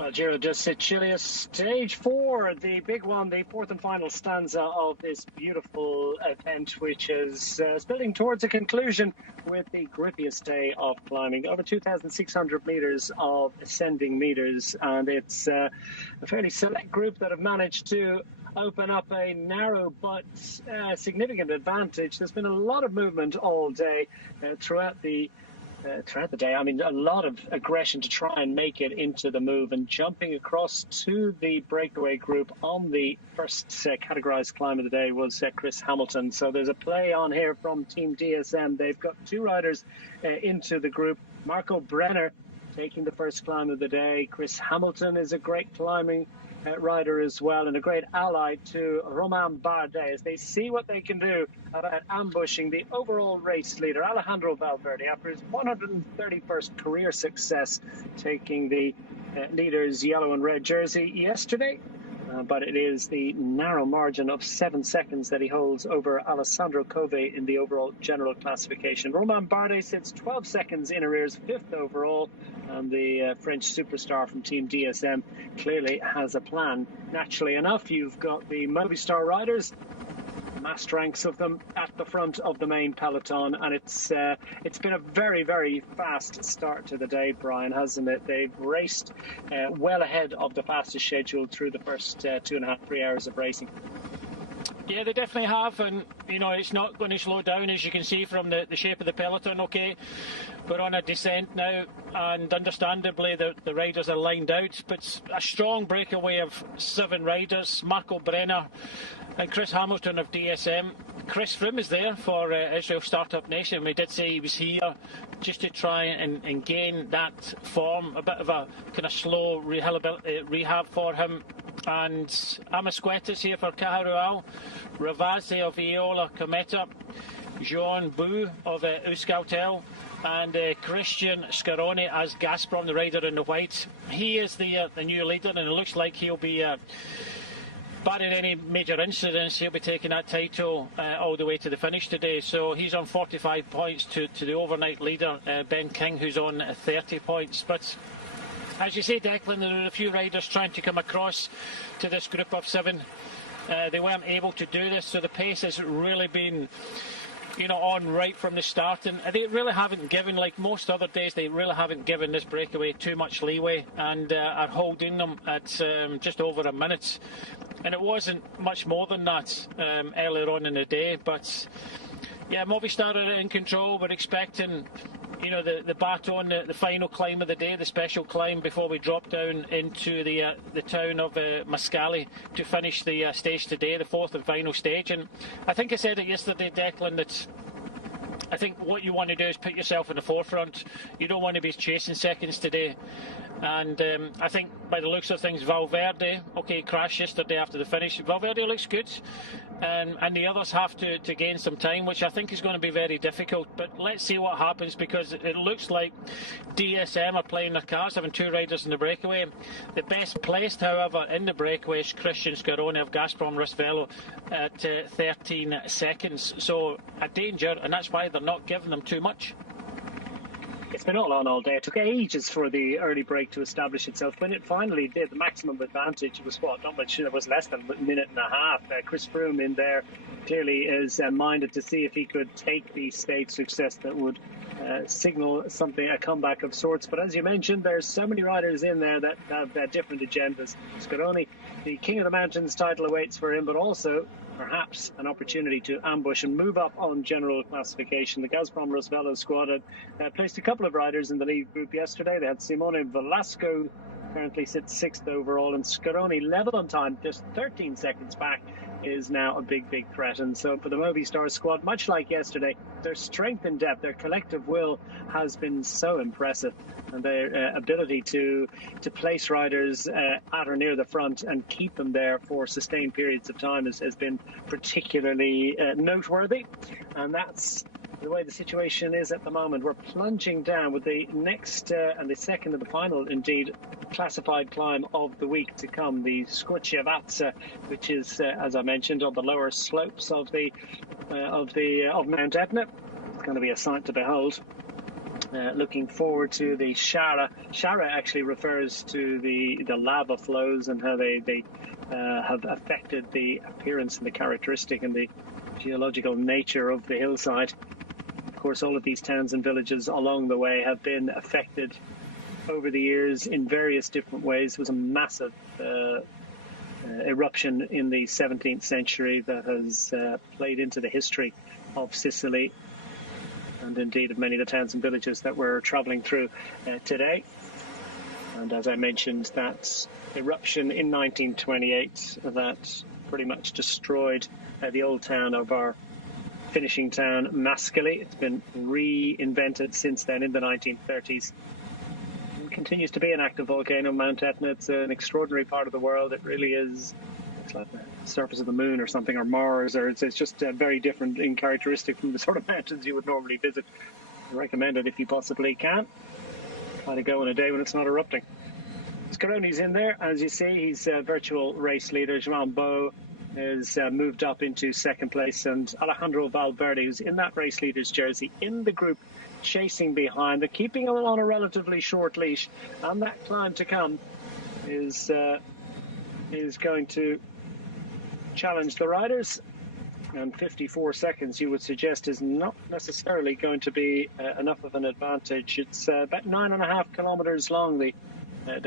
Well, Giro di Sicilia, stage 4, the big one, the fourth and final stanza of this beautiful event, which is building towards a conclusion with the grippiest day of climbing. Over 2,600 meters of ascending meters, and it's a fairly select group that have managed to open up a narrow but significant advantage. There's been a lot of movement all day throughout the day. I mean, a lot of aggression to try and make it into the move, and jumping across to the breakaway group on the first categorized climb of the day was Chris Hamilton. So there's a play on here from Team DSM. They've got two riders into the group. Marco Brenner taking the first climb of the day. Chris Hamilton is a great climbing rider as well, and a great ally to Romain Bardet as they see what they can do about ambushing the overall race leader, Alejandro Valverde, after his 131st career success, taking the leader's yellow and red jersey yesterday. But it is the narrow margin of 7 seconds that he holds over Alessandro Cove in the overall general classification. Romain Bardet sits 12 seconds in arrears, fifth overall, and the French superstar from Team DSM clearly has a plan. Naturally enough, you've got the Movistar riders, massed ranks of them at the front of the main peloton, and it's been a very, very fast start to the day, Brian, hasn't it? They've raced well ahead of the fastest schedule through the first 2.5-3 hours of racing. Yeah, they definitely have, and it's not going to slow down, as you can see from the shape of the peloton. Okay, we're on a descent now, and understandably the riders are lined out, but a strong breakaway of 7 riders. Marco Brenner and Chris Hamilton of DSM. Chris Froome is there for Israel Startup Nation. We did say he was here just to try and gain that form, a bit of a kind of slow rehab for him. And Amasqueta is here for Cajarual, Ravazzi of Eola Cometa, Jean Bou of Euskaltel, and Christian Scaroni as Gazprom, the rider in the white. He is the new leader, and it looks like he'll be barring any major incidents, he'll be taking that title all the way to the finish today. So he's on 45 points to the overnight leader, Ben King, who's on 30 points. But as you say, Declan, there are a few riders trying to come across to this group of 7. They weren't able to do this, so the pace has really been on right from the start, and they really haven't given, like most other days, they really haven't given this breakaway too much leeway, and are holding them at just over a minute. And it wasn't much more than that earlier on in the day, but yeah, Movistar are in control. We're expecting the baton, the final climb of the day, the special climb before we drop down into the town of Mascali to finish the stage today, the fourth and final stage. And I think I said it yesterday, Declan, that I think what you want to do is put yourself in the forefront. You don't want to be chasing seconds today. And I think by the looks of things, Valverde, crashed yesterday after the finish. Valverde looks good. And the others have to gain some time, which I think is going to be very difficult. But let's see what happens, because it looks like DSM are playing their cards, having 2 riders in the breakaway. The best placed, however, in the breakaway is Christian Scaroni of Gazprom Rusvelo at 13 seconds. So a danger, and that's why they're not giving them too much. It's been all on all day. It took ages for the early break to establish itself. When it finally did, the maximum advantage was not much. It was less than a minute and a half. Chris Froome in there clearly is minded to see if he could take the stage success that would signal a comeback of sorts. But as you mentioned, there's so many riders in there that have different agendas. Scaroni, the King of the Mountains title awaits for him, but also perhaps an opportunity to ambush and move up on general classification. The Gazprom Rusvelo squad had placed a couple of riders in the lead group yesterday. They had Simone Velasco, currently sits 6th overall, and Scaroni, level on time, just 13 seconds back, is now a big threat. And so for the Movistar squad, much like yesterday, their strength and depth, their collective will has been so impressive, and their ability to place riders at or near the front and keep them there for sustained periods of time has been particularly noteworthy. And that's the way the situation is at the moment. We're plunging down with the next and the second and the final, indeed, classified climb of the week to come, the Scorciavazza, which is, as I mentioned, on the lower slopes of Mount Etna. It's going to be a sight to behold. Looking forward to the Shara. Shara actually refers to the lava flows and how they have affected the appearance and the characteristic and the geological nature of the hillside. Of course, all of these towns and villages along the way have been affected over the years in various different ways. There was a massive eruption in the 17th century that has played into the history of Sicily, and indeed of many of the towns and villages that we're travelling through today. And as I mentioned, that eruption in 1928 that pretty much destroyed the old town of our finishing town, Mascali. It's been reinvented since then in the 1930s. It continues to be an active volcano, Mount Etna. It's an extraordinary part of the world. It really is. It's like the surface of the moon or something, or Mars, or it's just very different in characteristic from the sort of mountains you would normally visit. I recommend it if you possibly can. Try to go on a day when it's not erupting. Scaroni's in there, as you see. He's virtual race leader. Joan Beau has moved up into second place, and Alejandro Valverde, who's in that race leader's jersey, in the group, chasing behind. They're keeping him on a relatively short leash, and that climb to come is going to challenge the riders, and 54 seconds you would suggest is not necessarily going to be enough of an advantage. It's about 9.5 kilometers long, the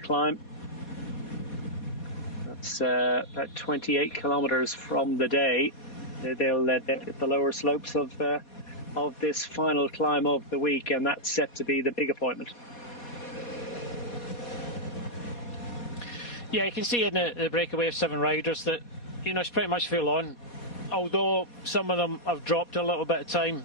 climb. That's about 28 kilometers from the day. They'll hit the lower slopes of this final climb of the week, and that's set to be the big appointment. Yeah, you can see in the breakaway of 7 riders that, it's pretty much full on. Although some of them have dropped a little bit of time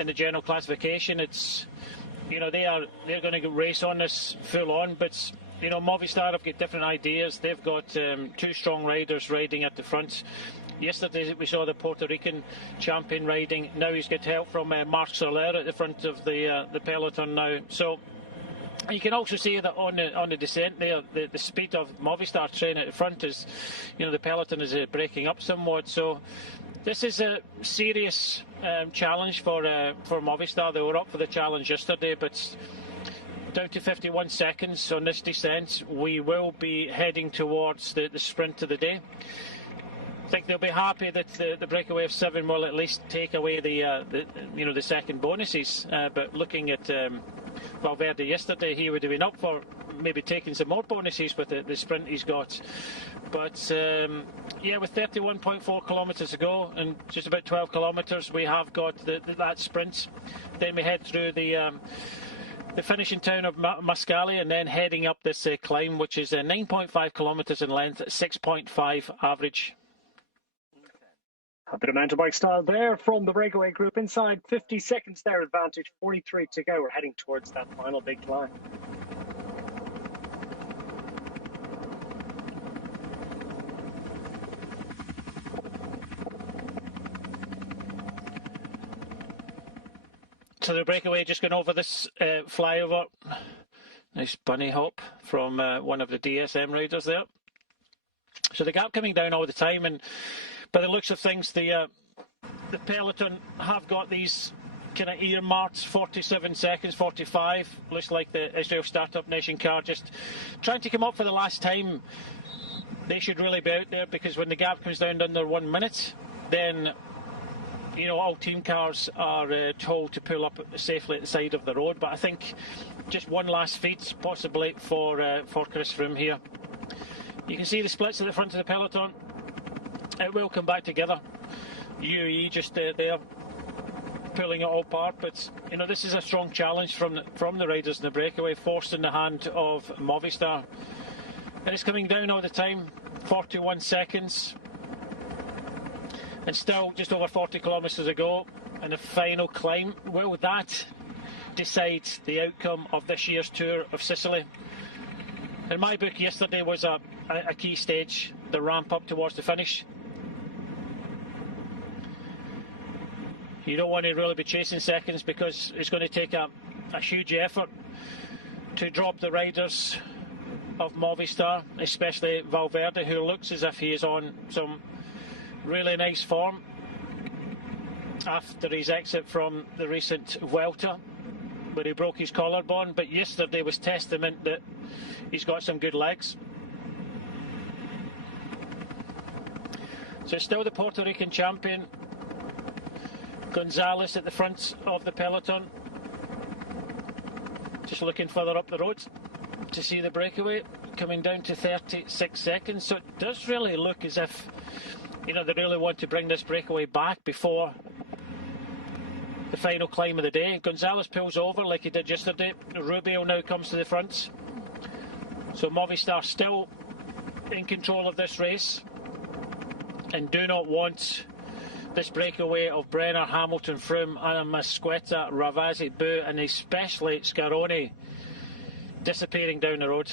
in the general classification, it's, they're going to race on this full on. But, Movistar have got different ideas. They've got 2 strong riders riding at the front. Yesterday we saw the Puerto Rican champion riding. Now he's got help from Marc Soler at the front of the peloton now. So you can also see that on the descent there, the speed of Movistar train at the front is, the peloton is breaking up somewhat. So this is a serious challenge for Movistar. They were up for the challenge yesterday, but down to 51 seconds on this descent. We will be heading towards the sprint of the day. I think they'll be happy that the breakaway of 7 will at least take away the second bonuses. But looking at Valverde yesterday, he would have been up for maybe taking some more bonuses with the sprint he's got. But with 31.4 kilometres to go and just about 12 kilometres, we have got that sprint. Then we head through the finishing town of Mascali, and then heading up this climb, which is 9.5 kilometres in length, 6.5 average. A bit of mountain bike style there from the breakaway group. Inside 50 seconds their advantage, 43 to go. We're heading towards that final big climb. So the breakaway just going over this flyover. Nice bunny hop from one of the DSM riders there. So the gap coming down all the time, and by the looks of things, the peloton have got these kind of earmarked 47 seconds, 45. Looks like the Israel Startup Nation car just trying to come up for the last time. They should really be out there, because when the gap comes down under 1 minute, then all team cars are told to pull up safely at the side of the road. But I think just one last feat possibly for Chris Froome here. You can see the splits at the front of the peloton. It will come back together. UAE just there pulling it all apart, but this is a strong challenge from the riders in the breakaway, forced in the hand of Movistar. And it's coming down all the time, 41 seconds, and still just over 40 kilometres to go, and the final climb. Will that decide the outcome of this year's Tour of Sicily? In my book, yesterday was a key stage, the ramp up towards the finish. You don't want to really be chasing seconds, because it's going to take a huge effort to drop the riders of Movistar, especially Valverde, who looks as if he is on some really nice form after his exit from the recent Vuelta. where he broke his collarbone, but yesterday was testament that he's got some good legs. So it's still the Puerto Rican champion, Gonzalez, at the front of the peloton. Just looking further up the road to see the breakaway, coming down to 36 seconds. So it does really look as if, you know, they really want to bring this breakaway back before the final climb of the day. Gonzalez pulls over like he did yesterday. Rubio now comes to the front. So Movistar still in control of this race and do not want this breakaway of Brenner, Hamilton, Froome, Masquetta, Ravazzi, Boo, and especially Scaroni disappearing down the road.